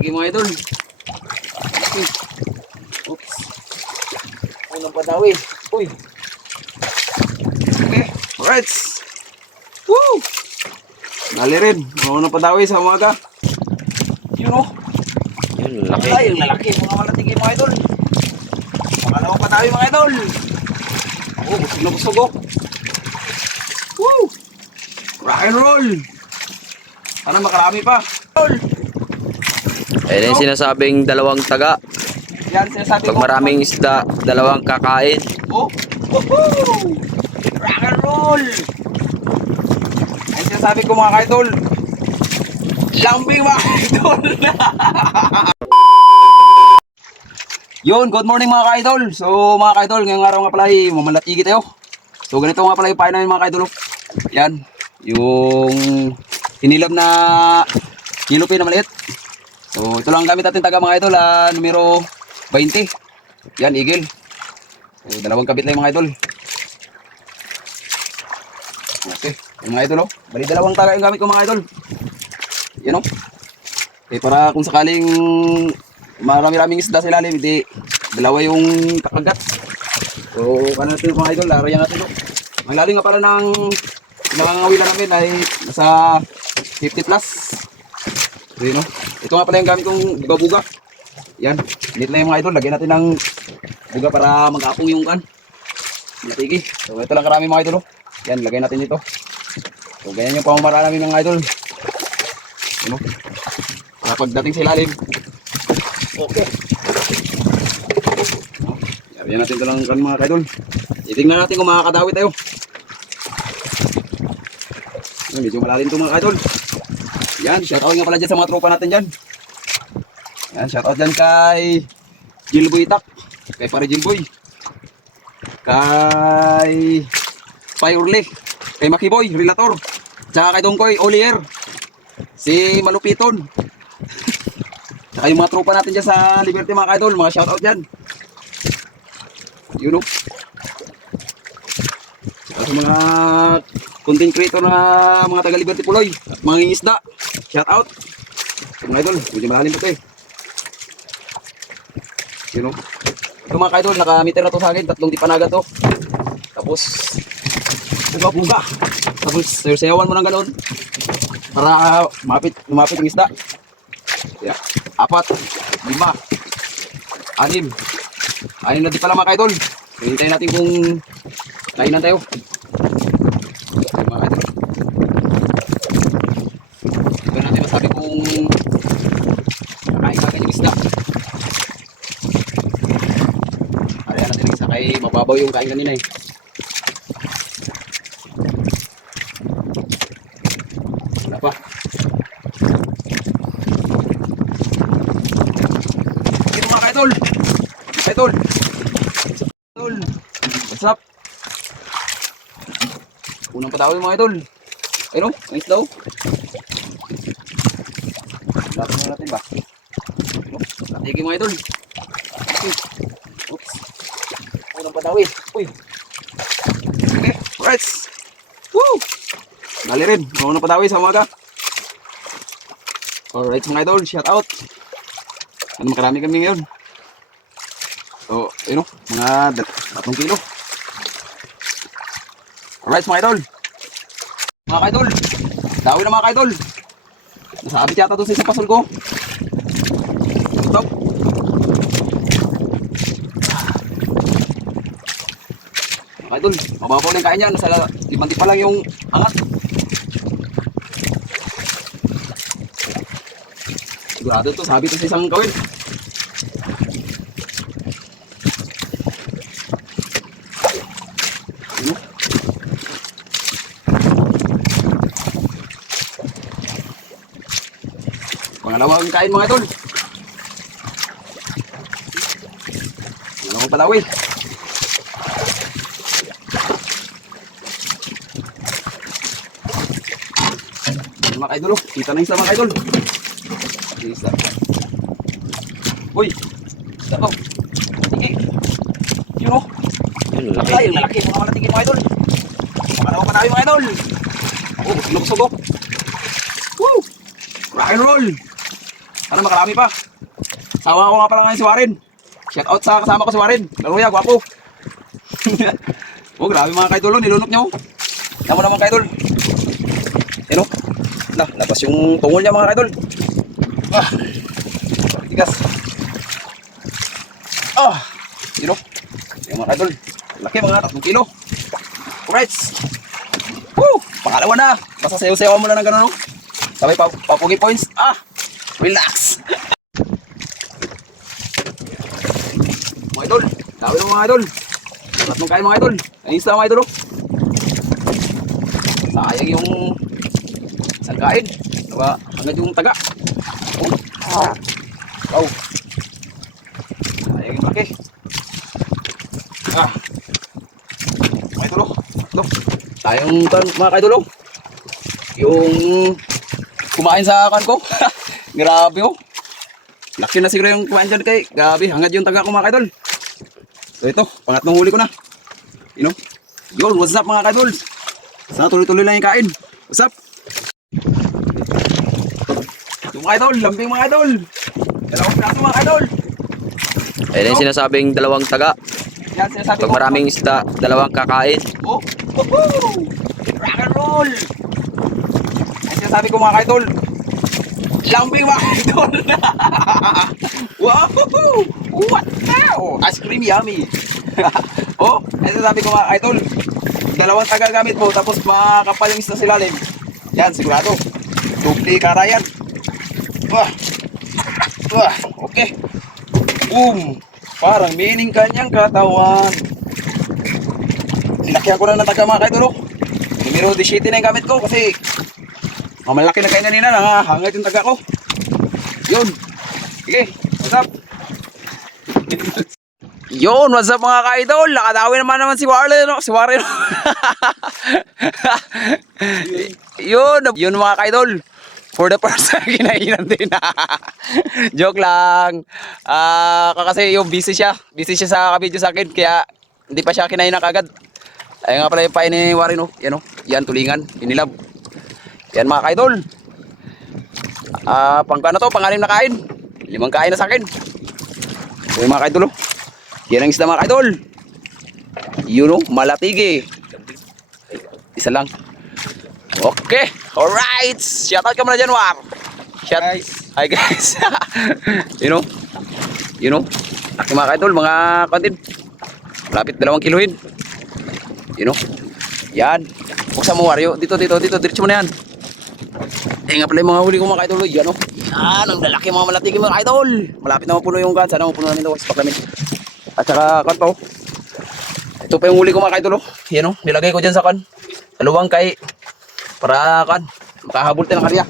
Sige mga idol. Oops. Unang padawi. Uy. Okay. Alright. Woo! Dali rin. Unang padawi sa umaga. Yun oh. Yun, laki. Ay, ang lalaki. Mga malatigay mga idol. Pangalawang padawi mga idol. Oh, busog na busog oh. Woo! Rock and roll! Sana makarami pa. Roll! Ayun yung sinasabing dalawang taga. Yan sinasabi Pag maraming isda, dalawang kakain. Oh! Woohoo! Rock and roll! Ay sinasabi ko mga kaidol. Lambing mga kaidol! Yun, good morning mga kaidol. So mga kaidol, ngayong araw nga pala ay mamalatigi tayo. So ganito nga pala yung pain namin mga kaidol. oh. Yan, yung hinilab na kilopin na maliit. So ito lang ang gamit natin taga mga idol, ah, numero 20. Yan, eagle. So, dalawang kabit lang mga idol. Okay, yung mga idol oh. Bali dalawang taga yung gamit ko mga idol. Yan oh. Eh para kung sakaling marami-raming isda sa ilalim, hindi dalawa yung kakagat. So, ano natin mga idol, larayan natin oh. Ang lalim nga pala ng nangangawilan namin ay nasa 50 plus. So, yun oh. Ito nga pala yung gamit kong buga-buga. Yan. Init lang yung mga idol. Lagyan natin ng buga para mag-apong yung kan. Matigi. So, ito lang karami mga idol. Oh. Yan, lagay natin dito. So, ganyan yung pamamaraan namin mga idol. Ano? Para pagdating sa ilalim. Okay. Lagyan natin ito lang kan mga idol. Titingnan natin kung makakadawi tayo. Medyo malalim ito mga idol. Yan, shoutout nga pala dyan sa mga tropa natin dyan. Yan, shoutout dyan kay Gilboy Tak, kay pare Gilboy, kay Payurle, kay Makiboy, Relator, tsaka kay Dongkoy, Olier, si Malupiton, tsaka yung mga tropa natin dyan sa Liberty mga idol, mga shoutout dyan. Yun o. Tsaka sa mga content creator na mga taga Liberty Puloy mga isda. Shout out. Mga idol, medyo malalim po ito eh. You know? Ito mga idol, naka-meter na to sa akin, tatlong dipanaga to. Tapos, bunga-bunga. Tapos, sayawan mo ng ganun. Para mapit, lumapit yung isda. Yeah. Apat, lima, anim. Anim na di pala mga idol. Hintayin natin kung kainan tayo. Mga idol. Ito natin masabi kung kakain ka yung isda. Kaya natin yung isa kay mababaw yung kain kanina eh. Wala pa. Ito mga kaidol. Kaidol. Kaidol. What's up? Unang patawal mga idol. Ayun o, ang isda o. Lahat na natin ba? Latigi mga idol. Okay. Padawi. Uy. Okay. Alright. Woo! Dali rin. Unang padawi sa umaga. Alright mga idol. Shout out. Ano makarami kami ngayon. So, ayun o. Mga dat- tatlong kilo. Alright mga idol. Mga idol. Dawi na mga idol. Nasabit yata doon sa isang pasol ko. Idol, mababaw lang kain yan. Nasa limang pa lang yung angat. Sigurado to, sabi to sa isang kawin. Ano? Pangalawang kain mga idol. Pangalawang palawi. Ano mga idol, oh. kita na isa mga idol. Isa. Uy, isa to. Sige. Yun oh. Yun, laki. Ay, ang lalaki. Mga malatigin mga idol. Pangalawang palawi mga idol. Oh, busog oh. Woo! Rock and roll! Sana makarami pa. Sawa ko nga pala ngayon si Warren. Shout out sa kasama ko si Warren. Laruya, gwapo. oh, grabe mga kaidol, oh, nilunok niyo. Yan mo naman kaidol. Yan o. Na, labas yung tungol niya mga kaidol. Ah, tigas. Ah, yun o. Yan mga kaidol. Laki mga 3 kilo. Alright. Woo! Pangalawa na. Basta sayo-sayo mo lang ng ganun, no? Sabay pa papugi points. Ah! Relax! mga idol, dami ng mga idol. Lahat ng kain mga idol. Ayos na mga idol, oh. Sayang yung isang kain. Diba? Hanggang yung taga. Oh. Wow. Yung laki. Ah. Idol, oh. Ito. Tayong tan- mga idol, oh. Yung kumain sa kan ko. Grabe, oh. Laki na siguro yung kumain dyan kay. Grabe, hangad yung taga ko mga idol. So ito, pangatlong huli ko na. You know? Yun, what's up mga idol? Sana tuloy-tuloy lang yung kain. What's up? Yung mga idol, lambing mga idol. Dalawang plato mga idol. Ayan yung sinasabing dalawang taga. Yan, sinasabi Pag maraming isda, dalawang kakain. Oh, woohoo! Rock and roll! Yan sinasabi ko mga idol. Lambing mga idol. wow! What now? Ice cream yummy. oh, yan sinasabi ko mga idol. Dalawang taga gamit mo tapos makakapal yung isda sa ilalim. Yan, sigurado. Dupli karayan. Wah! Wah! Okay. Boom! Parang meaning kanyang katawan. Nilakyan ko na ng taga mga kaidol. oh. Numero 17 na yung gamit ko kasi mamalaki na kayo na nila nangahangat yung taga ko. Yun. Sige, what's up? Yun, what's up mga ka-idol? Nakadawi naman naman si Warren, no? Si Warren. yun, yun mga ka-idol. For the first time, kinainan din. Joke lang. Ah, kasi yung busy siya. Busy siya sa kabidyo sa akin, kaya hindi pa siya kinain kagad. Ay nga pala yung pain ni Warren, oh. Yan, oh. Yan, tulingan. Inilab. Yan mga ka-idol. Ah, pang ano to, pang-anim na kain. Limang kain na sa akin. So yung mga ka-idol, oh. Yan ang isda mga ka-idol. Yun, oh. Malatige. Isa lang. Okay. Alright. Shoutout ka muna dyan, War. Shout Guys. Hi, guys. you know? You know? Mga ka-idol, mga kantin. Malapit dalawang kilohin. You know? Yan. Buksan mo, Wario. Dito, dito, dito. Diretso mo na yan. Eh nga pala yung mga huli ko mga ka-idol. Yan, oh. Yan, ang lalaki mga malatigi mga ka-idol. Malapit na mapuno yung gan. Sana mapuno na nito. Ispak namin. At saka, kanto. Ito pa yung huli ko mga ka-idol, oh. Yan, oh. Nilagay ko dyan sa kan. Dalawang kay para kan makahabol tayo ng karya.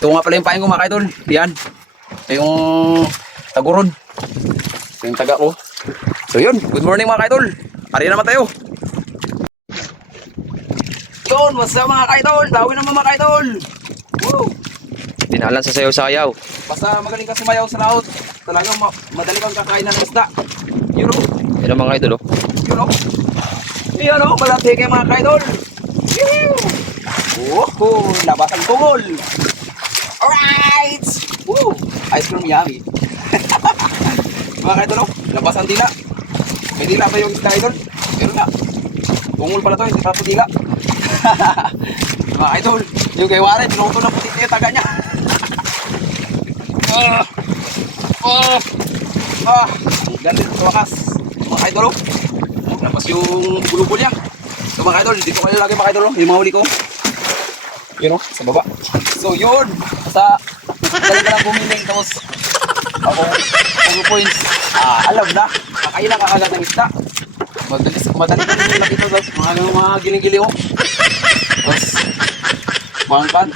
Ito nga pala yung pain ko mga kaidol. Yan. Yung taguron. Ito yung taga ko. So yun, good morning mga kaidol. Ari naman tayo. Yun, what's up mga kaidol? Dawi naman mga kaidol. Woo! Dinalan sa sayaw-sayaw. Basta magaling ka sumayaw sa laot. Talagang ma madali kang kakain ng isda. Yun o. Yan ang mga idol, oh. Yun o. Yun o, malati kayo mga kaidol. Yoo! Woohoo! Labas ang tungol! Alright! Woo! Ice cream yummy. mga kaidol, labas ang dila. May dila ba yung isda idol? Meron nga. Tungol pala to, hindi pala dila. mga idol, yung kay Warren, pinuto ng puti niya, taga niya. ah! Ah! Ah! Ang galing sa wakas. Mga idol, labas yung bulubol niya. So mga idol, dito kayo lagi mga idol, yung mga huli ko. Yun o, sa baba. So yun, sa galing ka lang bumili tapos ako, puro points. Ah, alam na, kakain na kakagat ng isda. Madali, madali ko yung nakita sa mga, mga giling-gili ko. Tapos, bangkan,